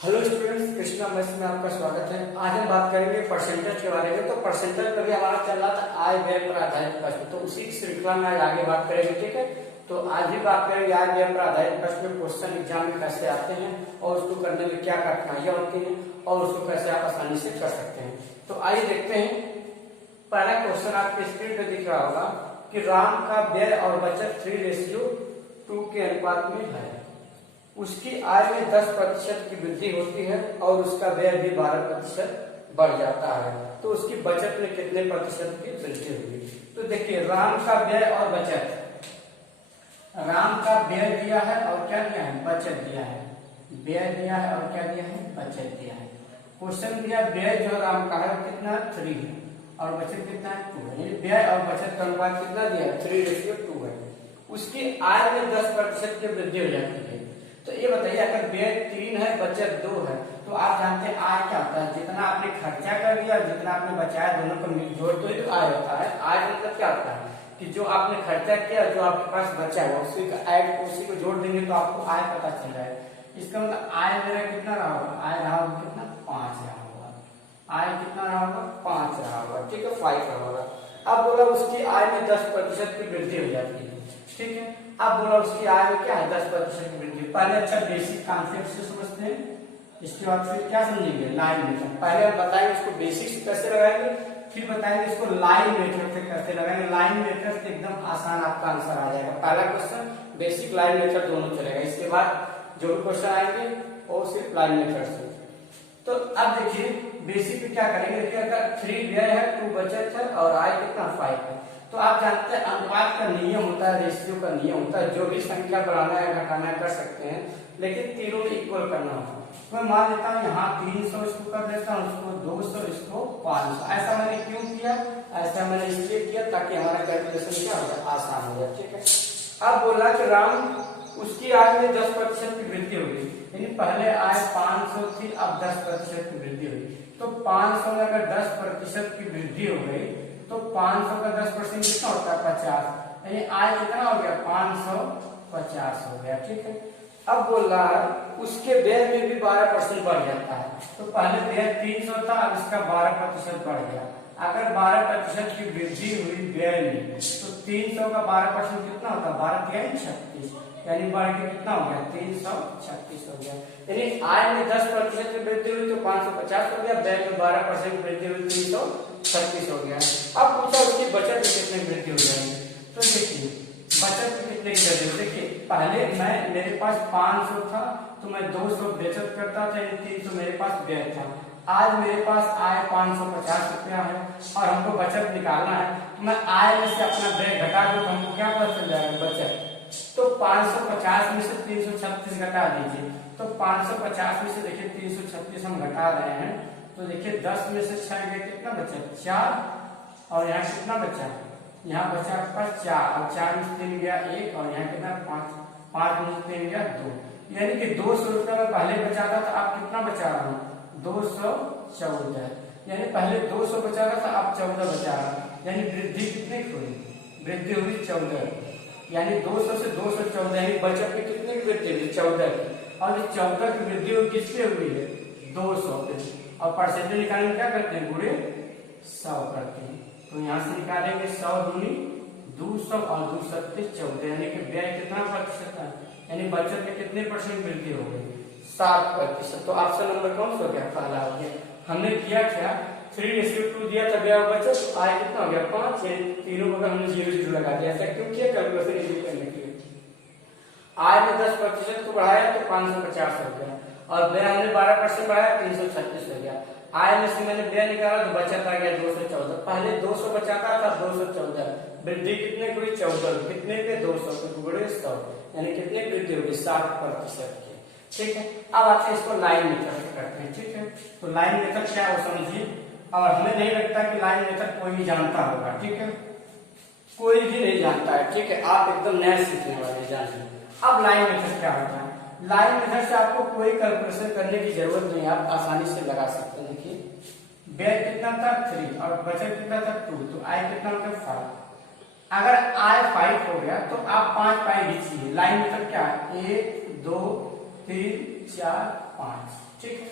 Hello students, Krishna mess में आपका स्वागत है। आज हम बात करेंगे परसेंटेज के बारे में। तो परसेंटेज में भी हमारा चल रहा था आय व्यय पर आधारित प्रश्न, तो उसी की श्रृंखला में आज आगे बात करेंगे। ठीक है, तो आज भी बात करेंगे आय व्यय पर आधारित प्रश्न में क्वेश्चन एग्जाम में कैसे आते हैं और उसको करने में क्या कठिनाइयां होती हैं और उसको कैसे आप आसानी से कर सकते हैं। तो आइए देखते हैं। पहला क्वेश्चन आपके स्क्रीन पे दिख रहा होगा कि राम का व्यय और बचत 3:2 के अनुपात में है। उसकी आय में 10% की वृद्धि होती है और उसका व्यय भी 12% बढ़ जाता है। तो उसकी बचत में कितने प्रतिशत की वृद्धि हुई? तो देखिए, राम का व्यय और बचत, राम का व्यय दिया है और क्या दिया है? बचत दिया है। व्यय दिया है और क्या दिया है? बचत दिया है। क्वेश्चन दिया व्यय जो राम का है कितना? 3 है और बचत कितना है? 2 है। व्यय और बचत का अनुपात कितना दिया है? 3:2 है। उसकी आय में 10% की वृद्धि हो जाती है। तो ये बताइए, अगर व्यय 3 है बचत 2 है तो आप जानते हैं आय क्या होता है? जितना आपने खर्चा कर दिया जितना आपने बचाया दोनों को मिल जोड़ तो ये आय होता है। आय मतलब क्या होता है कि जो आपने खर्चा किया, जो आपके पास बचा है उसी को जोड़ देंगे तो आपको आय पता चल जाएगा। इसका मतलब आय मेरा कितना रहा होगा? आय रहा होगा कितना? 5 रहा होगा। आय कितना रहा होगा? 5 रहा होगा। ठीक है, 5 रहा होगा। अब बोला उसकी आय में 10% की वृद्धि हो जाती है। ठीक है, अब बोला उसकी आय में क्या है? 10% की वृद्धि। पहले अच्छा बेसिक कॉन्सेप्ट से समझते हैं, इसके बाद फिर क्या समझेंगे? Line method. पहले हम बताएंगे इसको बेसिक से कैसे लगाएंगे, फिर बताएंगे इसको लाइन मेथड से कैसे लगाएंगे। लाइन मेथड से एकदम आसान आपका आंसर आ जाएगा। पहला क्वेश्चन बेसिक, लाइन मेथड दोनों चलेगा। इसके बाद जो भी क्वेश्चन आएंगे वो सिर्फ लाइन मेथड से। तो अब देखिए बेसिक में क्या करेंगे। देखिए, अगर 3 व्यय है, 2 बचत है और आय कितना? 5 है। तो आप जानते हैं अनुपात का नियम होता है, रेशियो का नियम होता है। जो भी संख्या बढ़ाना है घटाना है कर सकते हैं, लेकिन तीनों में इक्वल करना होता है। मैं मान लेता हूँ यहाँ 300 इसको कर देता हूँ, उसको 200, इसको 500। ऐसा मैंने क्यों किया? ऐसा मैंने इसलिए किया ताकि हमारा कैलकुलेशन क्या हो जाए? आसान हो जाए। ठीक है, अब बोला कि राम उसकी आय में 10% की वृद्धि होगी। यानी पहले आय 500 थी, अब 10% की वृद्धि हुई। तो 500 में अगर 10% की वृद्धि हो गई तो 500 का 10% कितना होता है? 50। यानी आय कितना हो गया? 550 हो गया। ठीक है, अब बोल रहा है उसके व्यय में भी 12% बढ़ जाता है। तो पहले व्यय 300 था, अब इसका 12% बढ़ गया। अगर 12% की वृद्धि हुई व्यय में तो 300 का 12% कितना होता है? 12 36, यानी बढ़ के कितना हो गया? 336 हो गया। यानी आय में 10% की वृद्धि हुई तो 550 हो गया, व्यय में 12% की वृद्धि हुई 336 हो गया। अब पूछा उसकी बचत में कितने वृद्धि हो जाएगी। तो देखिए बचत में कितने की वृद्धि? देखिए पहले मेरे पास 500 था तो मैं 200 बचत करता था, यानी 300 मेरे पास व्यय था। आज मेरे पास आय 550 रुपया है और हमको बचत निकालना है, तो मैं आय में से अपना व्यय घटा दूं तो हमको क्या पता चल जाएगा? बचत। तो 550 में से 336 घटा दीजिए। तो 550 में से देखिए 336 हम घटा रहे हैं, तो देखिए 10 में से 6 गए, कितना बचा? 4। और यहाँ कितना बचा? यहाँ बचा आपके पास 4 और 4 में से 3 गया 1 और यहाँ कितना? 5 में से 3 गया 2। यानी कि 200 रुपया में पहले बचा था, तो आप कितना बचा रहा हूँ? 214। यानी पहले 200 बचा रहा था, अब 14 बचा रहा है। यानी वृद्धि कितने की हुई? वृद्धि हुई 14। यानी 200 से 214, यानी बचत में कितने की वृद्धि हुई? 14। और इस 14 की वृद्धि हुई किससे हुई है? 200 पे। और परसेंटेज निकालने में क्या करते हैं? गुणे 100 करते हैं। तो यहाँ से निकालेंगे 100 दूनी 200 और 2 सत्ते 14, यानी कि व्यय कितना प्रतिशत है? यानी बचत में कितने परसेंट वृद्धि हो गई? 7%। तो ऑप्शन नंबर कौन सा हो गया? पहला हो गया। हमने किया क्या? 3:2 दिया था व्यय और बचत, आय कितना हो गया? 5। तीनों को हमने 0 लगा दिया। ऐसा क्यों किया? कैलकुलेशन इजी करने के लिए। आय में 10% को बढ़ाया तो 550 हो गया और व्यय हमने 12% बढ़ाया 336 हो गया। आय में से मैंने व्यय निकाला तो बचत आ गया 214। पहले 200 बचाता था, 214। वृद्धि कितने की हुई? 14। कितने पे? 200 पे गुणे 100, यानी कितने वृद्धि होगी? 7% की। ठीक है, अब आपसे इसको लाइन मेथड से करते हैं। ठीक है, तो लाइन मेथड क्या है वो समझिए। और हमें नहीं लगता कि लाइन मेथड कोई भी जानता होगा। ठीक है, कोई भी नहीं जानता है। ठीक है, आप एकदम नया सीखने वाले जानिए। अब लाइन मेथड क्या होता है? लाइन मेथड से आपको कोई कैलकुलेशन करने की जरूरत नहीं, आप आसानी से लगा सकते हैं। देखिए व्यय कितना था? 3 और बचत कितना था? 2। तो आय कितना होगा? 5। अगर आय 5 हो गया तो आप 5 पाई खींचिए। लाइन मेथड क्या है? 1 2 3 4 5, ठीक है।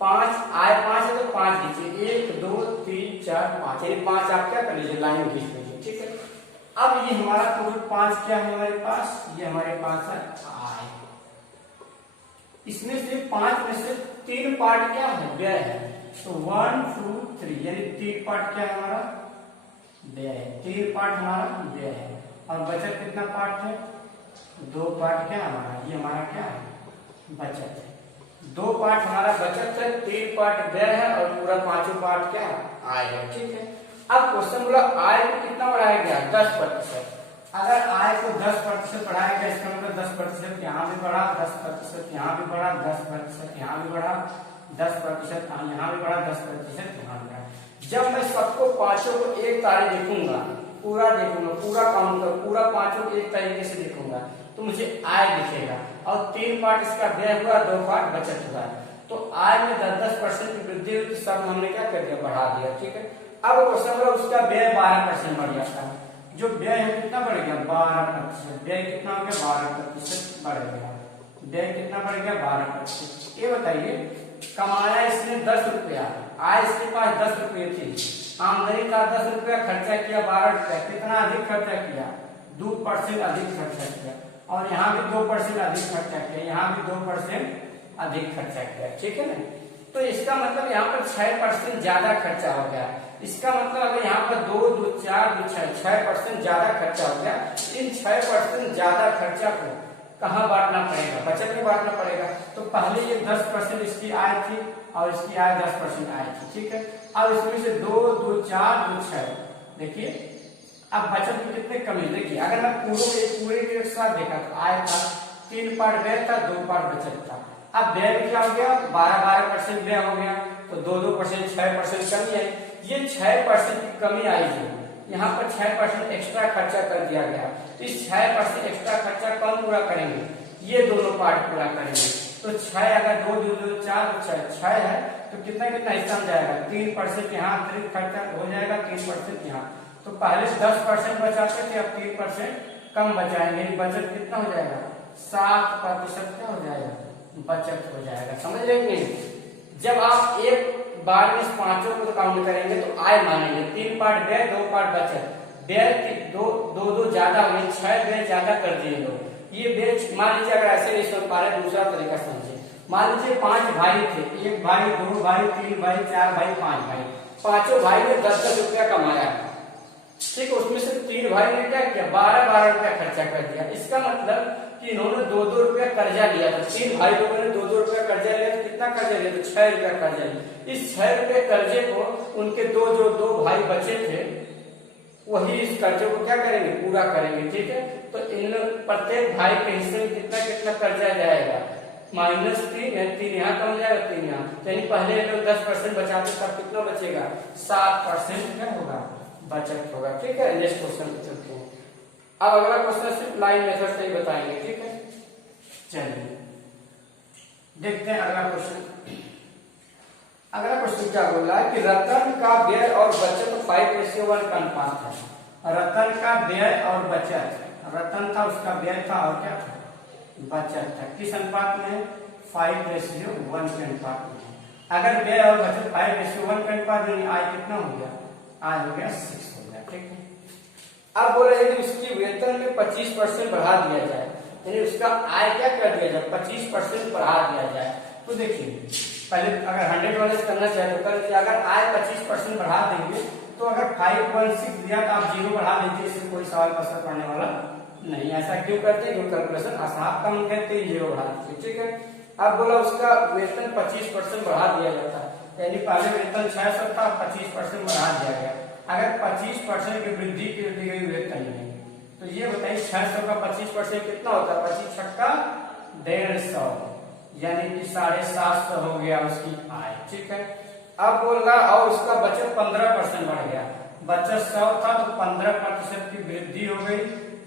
5 आए, 5 है तो 5 खींचिए, 1 2 3 4 5, यानी 5 आप क्या कर लीजिए, लाइन खींच लीजिए, ठीक है। अब ये हमारा टोटल 5 क्या है हमारे पास, ये हमारे पास है आय। इसमें से 5 में से 3 पार्ट क्या है, व्यय है, तो 1 2 3, यानी 3 पार्ट क्या है हमारा, व्यय है, 3 पार्ट हमारा व्यय है। और बचत कितना पार्ट है, 2 पार्ट क्या हमारा, ये हमारा क्या है, बचत है। 2 पार्ट हमारा बचत है, 3 पार्ट व्यय है और पूरा 5 पार्ट क्या है, आय है, ठीक है। अब क्वेश्चन बोला आय को कितना बढ़ाया गया, 10%। अगर आय को 10% बढ़ाया गया, इसका मतलब 10% यहाँ भी बढ़ा, 10% यहाँ भी बढ़ा, 10% यहाँ भी बढ़ा, 10% यहाँ भी बढ़ा, 10% यहाँ भी बढ़ा। जब मैं सबको 5 को एक तारीख देखूंगा, पूरा देखूंगा, पूरा काउंट कर, पूरा 5 को एक तरीके से देखूंगा, तो मुझे आय दिखेगा। और 3 पार्ट इसका व्यय हुआ, 2 पार्ट बचत हुआ, तो आय में 10% की वृद्धि हुई, तो सब हमने क्या कर दिया, बढ़ा दिया, ठीक है। अब क्वेश्चन बोला उसका व्यय 12% बढ़ जाता है, जो व्यय है कितना बढ़ गया, 12%। व्यय कितना हो गया, 12% बढ़ गया, व्यय कितना बढ़ गया, 12%। ये बताइए, कमाया इसने 10 रुपया, आय इसके पास 10 रुपये थी, आमदनी का 10 रुपया, खर्चा किया 12 रुपया, कितना अधिक खर्चा किया, 2% अधिक खर्चा किया। और यहाँ भी 2% अधिक खर्चा किया, यहाँ भी 2% अधिक खर्चा किया, ठीक है ना। तो इसका मतलब यहाँ पर 6% ज्यादा खर्चा हो गया। इसका मतलब अगर यहाँ पर 2 2 4 2 6% ज्यादा खर्चा हो गया, इन 6% ज्यादा खर्चा को कहाँ बांटना पड़ेगा, बचत में बांटना पड़ेगा। तो पहले ये 10% इसकी आय थी और इसकी आय 10% आय थी, ठीक है। अब इसमें से 2 2 4 2 6, देखिए अब बचत में कितने कमी, देखिए अगर मैं पूरे एक साथ देखा तो आय था, 3 पार्ट व्यय था, 2 पार्ट बचत था। अब व्यय भी क्या हो गया, 12% व्यय हो गया, तो 2% 6% कमी आई। ये 6% की कमी आई जो यहाँ पर 6% एक्स्ट्रा खर्चा कर दिया गया, इस 6% एक्स्ट्रा खर्चा कौन पूरा करेंगे, ये दोनों पार्ट पूरा करेंगे। तो 6 अगर 2 2 2 4 6 है, तो कितना कितना हिस्सा में जाएगा, 3% यहाँ अतिरिक्त खर्चा हो जाएगा, 3% यहाँ। तो पहले 10% बचाते थे, अब 3% कम बचाएंगे, बचत कितना हो जाएगा, 7% क्या हो जाएगा, बचत हो जाएगा। समझ रहे हैं, जब आप एक बार में 5 को काउंट करेंगे तो आय मानेंगे, 3 पार्ट व्यय, 2 पार्ट बचत। व्यय 2 ज्यादा हुए, 6 व्यय ज्यादा कर दिए लोग। ये व्यय मान लीजिए, अगर ऐसे नहीं समझ पा रहे, दूसरा तरीका समझिए। मान लीजिए 5 भाई थे, 1 भाई 2 भाई 3 भाई 4 भाई 5 भाई, पांचों भाई ने 10-10 रुपया कमाया, ठीक है। उसमें से 3 भाई ने क्या किया, 12-12 रुपया खर्चा कर दिया। इसका मतलब कि इन्होंने 2-2 रुपया कर्जा लिया था, 3 भाई लोगों ने 2-2 रुपया कर्जा लिया, तो कितना कर्जा लिया, तो 6 रुपया कर्जा लिया। इस 6 रुपये कर्जे को उनके जो 2 भाई बचे थे, वही इस कर्जे को क्या करेंगे, पूरा करेंगे, ठीक है। तो इन प्रत्येक भाई के हिस्से में कितना कितना कर्जा जाएगा, -3, 3 यहाँ कम जाएगा, 3 यहाँ, यानी पहले लोग 10% बचाते, तब कितना बचेगा, 7% क्या होगा, बचत होगा, ठीक है। नेक्स्ट क्वेश्चन पे चलते हैं। अब अगला क्वेश्चन सिर्फ लाइन मेथड से ही बताएंगे, ठीक है। चलिए देखते हैं अगला क्वेश्चन। अगला क्वेश्चन क्या बोल रहा है कि रतन का व्यय और बचत 5:1 का अनुपात है। रतन का व्यय और बचत, रतन था उसका व्यय था और क्या था, बचत था, किस अनुपात में, 5:1 के अनुपात में। अगर व्यय और बचत 5:1 के अनुपात में, आय कितना हो गया, आय हो गया 6 हो गया, ठीक है। अब बोल रहे हैं कि उसकी वेतन में 25% बढ़ा दिया जाए, यानी उसका आय क्या कर दिया जाए, 25% बढ़ा दिया जाए। तो देखिए पहले अगर 100 वाले से करना चाहे तो कर, अगर आय 25% बढ़ा देंगे, तो अगर 516 दिया तो आप 0 बढ़ा लीजिए, इससे कोई सवाल असर पड़ने वाला नहीं। ऐसा क्यों करते हैं, क्योंकि कैलकुलेशन आसान कम कहते हैं, 0 बढ़ा दीजिए, ठीक है। अब बोला उसका वेतन 25% बढ़ा दिया जाता है, यानी पहले वेतन 600 था, 25% बढ़ा दिया गया। अगर 25% की वृद्धि की दी गई वेतन में, तो ये बताइए 600 का 25% कितना होता है, 25 छक्का 150, यानी कि 750 हो गया उसकी आय, ठीक है। अब बोल रहा और उसका बचत 15% बढ़ गया, बचत 100 था तो 15% की वृद्धि हो गई,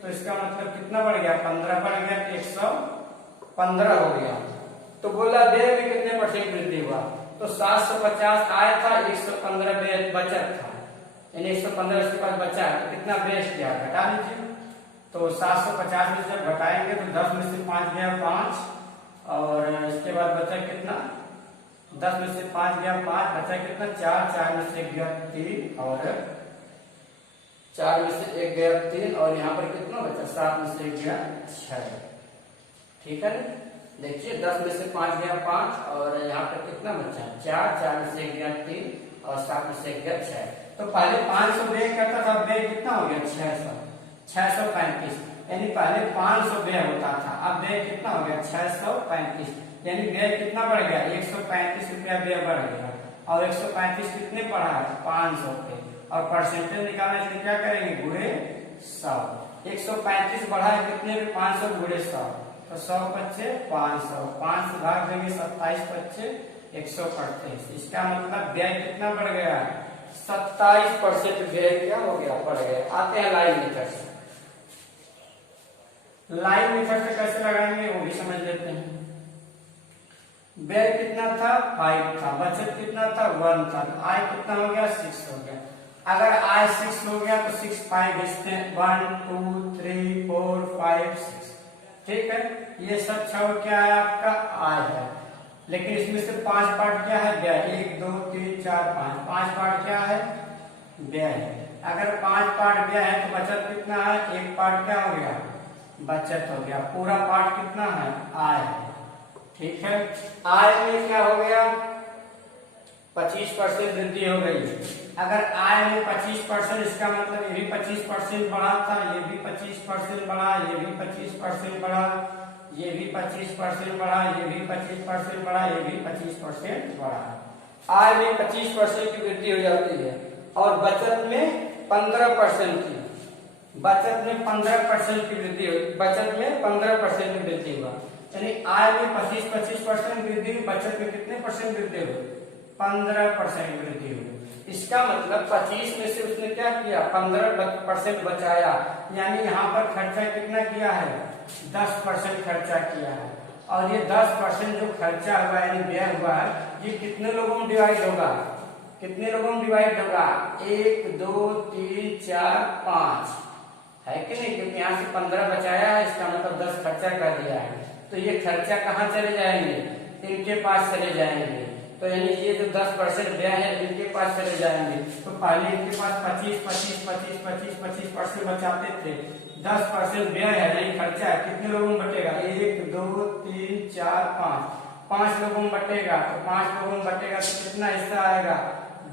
तो इसका मतलब कितना बढ़ गया, 15 बढ़ गया, 115 हो गया। तो बोला व्यय में कितने % वृद्धि हुआ, तो 750 आय था, 115 व्यय बचत था, यानी 115 इसके पास बचा है, तो कितना व्यय किया, घटा लीजिए। तो 750 में जब घटाएंगे तो 10 में से 5 गया 5, और इसके बाद बचा कितना, 10 में से 5 गया 5, बचा कितना 4, 4 में से 1 गया 3 और 4 में से 1 गया 3 और यहाँ पर कितना बचा 7 में से 1 गया 6। ठीक है, देखिए 10 में से 5 गया 5 और यहाँ पर कितना बचा 4, 4 में से 1 गया 3 और 7 में से 1 गया 6। तो पहले 500 व्यय करता था, व्यय कितना हो गया 600, 635, यानी पहले 500 व्यय होता था, अब व्यय कितना हो गया 635, यानी व्यय कितना बढ़ गया 135 रुपया व्यय बढ़ गया। और 135 कितने पड़ा है 500 पे, और परसेंटेज निकालने के लिए क्या करेंगे गुणे 100। 135 बढ़ा है कितने में 500 गुणे 100, तो 100 बच्चे 500, 5 से भाग देंगे 27 बच्चे 138। इसका मतलब व्यय कितना बढ़ गया 27% व्यय क्या हो गया बढ़ गया। आते हैं लाइन मेथड से, लाइन मेथड से कैसे लगाएंगे वो भी समझ लेते हैं। व्यय कितना था 5 था, बचत कितना था 1 था, तो आय कितना हो गया 6 हो गया। अगर आय 6 हो गया तो 6 5 इसमें 1 2 3 4 5 6। ठीक है, ये सब 6 क्या है आपका आय है, लेकिन इसमें से 5 पार्ट क्या है व्यय, 1 2 3 4 5, 5 पार्ट क्या है व्यय है। अगर 5 पार्ट व्यय है तो बचत कितना है, 1 पार्ट क्या हो गया बचत हो गया, पूरा पार्ट कितना है आय है। ठीक है, आय में क्या हो गया 25% वृद्धि हो गई। अगर आय में 25%, इसका मतलब ये भी 25% बढ़ा था, ये भी 25% बढ़ा, ये भी 25% बढ़ा, ये भी 25% बढ़ा, ये भी 25% बढ़ा, ये भी 25% बढ़ा। आय में 25% की वृद्धि हो जाती है और बचत में 15% की, बचत में 15% की वृद्धि हुई, बचत में 15% की वृद्धि हुआ, यानी आय में 25% वृद्धि, बचत में कितने परसेंट वृद्धि हुई 15% वृद्धि हुई। इसका मतलब 25 में से उसने क्या किया 15% बचाया, यानी यहाँ पर खर्चा कितना किया है 10% खर्चा किया है। और ये 10% जो खर्चा हुआ यानी व्यय हुआ है, ये कितने लोगों में डिवाइड होगा, कितने लोगों में डिवाइड होगा 1 2 3 4 5 है कि नहीं, क्योंकि यहाँ से 15 बचाया है, इसका मतलब 10 खर्चा कर दिया है। तो ये खर्चा कहाँ चले जाएंगे, इनके पास चले जाएंगे। तो यानी ये जो 10% व्यय है इनके पास चले जाएंगे। तो पहले इनके पास 25% बचाते थे, 10% व्यय है नहीं खर्चा है, कितने लोगों में बटेगा 1 2 3 4 5 लोगों में बटेगा। तो 5 लोगों में बटेगा तो कितना हिस्सा आएगा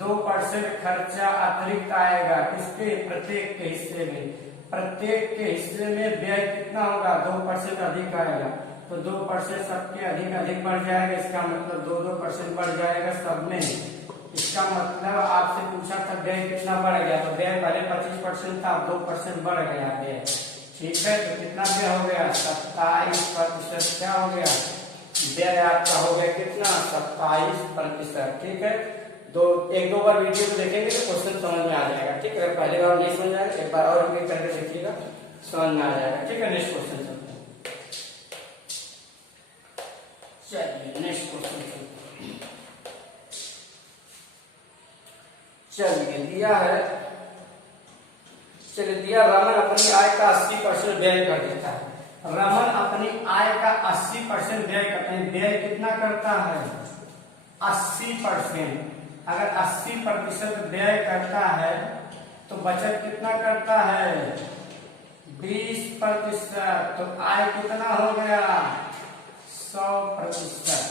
2% खर्चा अतिरिक्त आएगा, किसके प्रत्येक के हिस्से में, प्रत्येक के हिस्से में व्यय कितना होगा 2% अधिक आएगा। तो 2% सबके अधिक बढ़ जाएगा, इसका मतलब 2% बढ़ जाएगा सब में। इसका मतलब आपसे पूछा था व्यय कितना बढ़ गया, तो व्यय पहले 25% था, 2% बढ़ गया व्यय। ठीक है, तो कितना व्यय हो गया 27% क्या हो गया व्यय आपका हो गया कितना 27%। ठीक है, एक दो बार वीडियो को देखेंगे तो क्वेश्चन समझ में आ जाएगा। ठीक है, पहली बार नहीं समझ आएगा, एक बार और रिपीट करके देखिएगा समझ में आ जाएगा। ठीक है, नेक्स्ट क्वेश्चन चलते हैं। चलिए नेक्स्ट क्वेश्चन चलिए दिया है, चलिए दिया रमन अपनी आय का 80% व्यय कर देता है। रमन अपनी आय का 80% व्यय करते हैं, व्यय कितना करता है 80%। अगर 80% व्यय करता है तो बचत कितना करता है 20%। तो आय कितना हो गया 100%।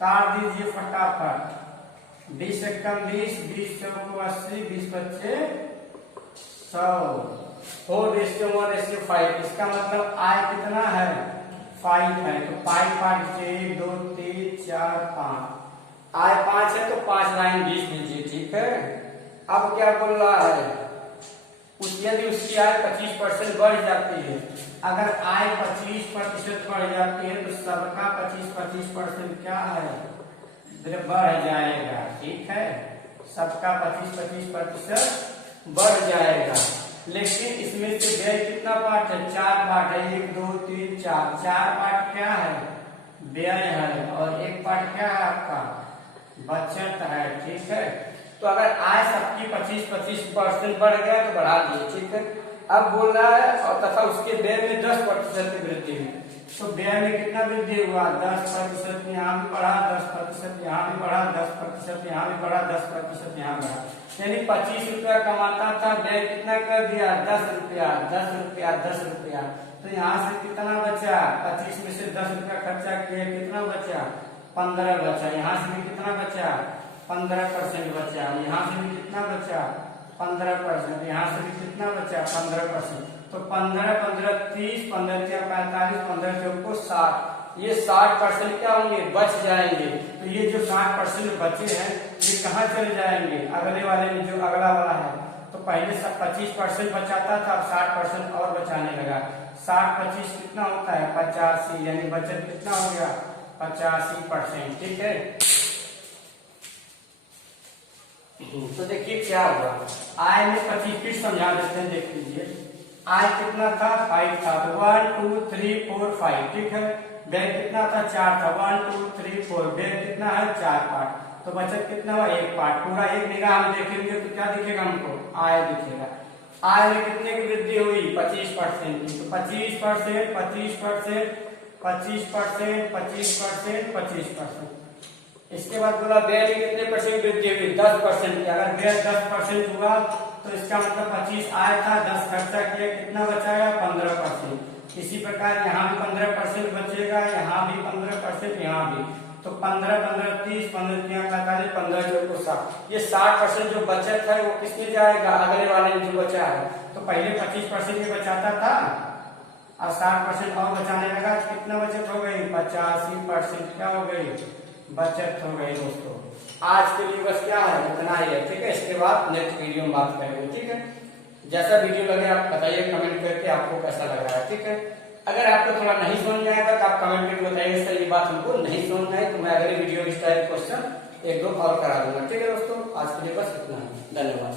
काट दीजिए फटाफट, 20 से कम 20, 20 चौको 80, 20 बच्चे 100, 4:1:5। इसका मतलब आय कितना है 5 है, तो 5 पार्ट 1 2 3 4 5, आय 5 है तो 5 लाइन 20 दीजिए। ठीक है, अब क्या बोल रहा है यदि उसकी आय 25% बढ़ जाती है, अगर आय 25% बढ़ जाती है तो सबका 25% क्या है बढ़ जाएगा। ठीक है, सबका 25% बढ़ जाएगा, लेकिन इसमें से व्यय कितना पार्ट है 4 पार्ट है, 1 2 3 4, 4 पार्ट क्या है व्यय है और 1 पार्ट क्या है आपका बचत है। ठीक है, तो अगर आय सबकी 25% बढ़ गया तो बढ़ा दिए। ठीक है, अब बोल रहा है और तथा उसके व्यय में 10% की वृद्धि हुई। तो व्यय में कितना वृद्धि हुआ? 10% यहाँ भी बढ़ा, 10% यहाँ भी बढ़ा, 10% यहाँ भी बढ़ा, 10% यहाँ बढ़ा। यानी 25 रुपया कमाता था, व्यय कितना कर दिया? 10 रुपया, 10 रुपया, 10 रुपया। तो यहाँ से कितना बचा? 25 में से 10 रुपया खर्चा किया, कितना बचा? 15 बचा। यहाँ से भी कितना बचा? 15% बचा। यहाँ से भी कितना बचा? 15%। यहाँ से भी कितना बचा? 15%। तो 15, 15, 30, 15, 45, 15, 60। ये 60% क्या होंगे? बच जाएंगे। तो ये जो 60% बचे हैं ये कहाँ चले जाएंगे? अगले वाले में, जो अगला वाला है। तो पहले 25% बचाता था, अब 60% और बचाने लगा। 60, 25 कितना होता है? 85। यानी बचत कितना हो गया? 85%। ठीक है। तो देखिए क्या होगा, आय में 25 फिर समझा देते हैं, देख लीजिए। आय कितना था? 5 था। 1, 2, 3, 4, 5। ठीक है। व्यय कितना था? 4 था। 1, 2, 3, 4। व्यय कितना है? 4 पार्ट। तो बचत कितना हुआ? 1 पार्ट। पूरा एक निगाह हम देखेंगे तो क्या दिखेगा हमको? आय दिखेगा। आय में कितने की वृद्धि हुई? 25% की। तो 25%, 25%, 25%, 25%, 25%। इसके बाद बोला व्यय में कितने परसेंट वृद्धि हुई? 10% की। अगर व्यय 10% हुआ तो इसका मतलब 25 आया था, 10 खर्चा किया, कितना बचाएगा? 15%। इसी प्रकार यहाँ भी 15% बचेगा, यहाँ भी 15%, यहाँ भी। तो 15, 15, 30, 15, 45, 15, 60। ये 60% जो बचत है वो किसमें जाएगा? अगले वाले में जो बचा है। तो पहले 25% में बचाता था, अब 60% और बचाने लगा। कितना बचत हो गई? 85% क्या हो गई? बचत हो गई। दोस्तों आज के लिए बस क्या है, इतना ही है। ठीक है। इसके बाद नेक्स्ट वीडियो में बात करेंगे। ठीक है। जैसा वीडियो लगे आप बताइए कमेंट करके आपको कैसा लग रहा है। ठीक है। अगर आपको थोड़ा नहीं समझ में आएगा तो आप कमेंट करके बताइए सर ये बात हमको नहीं समझ में आई, तो मैं अगले वीडियो इस टाइप क्वेश्चन 1-2 और करा दूंगा। ठीक है दोस्तों, आज के लिए बस इतना ही। धन्यवाद।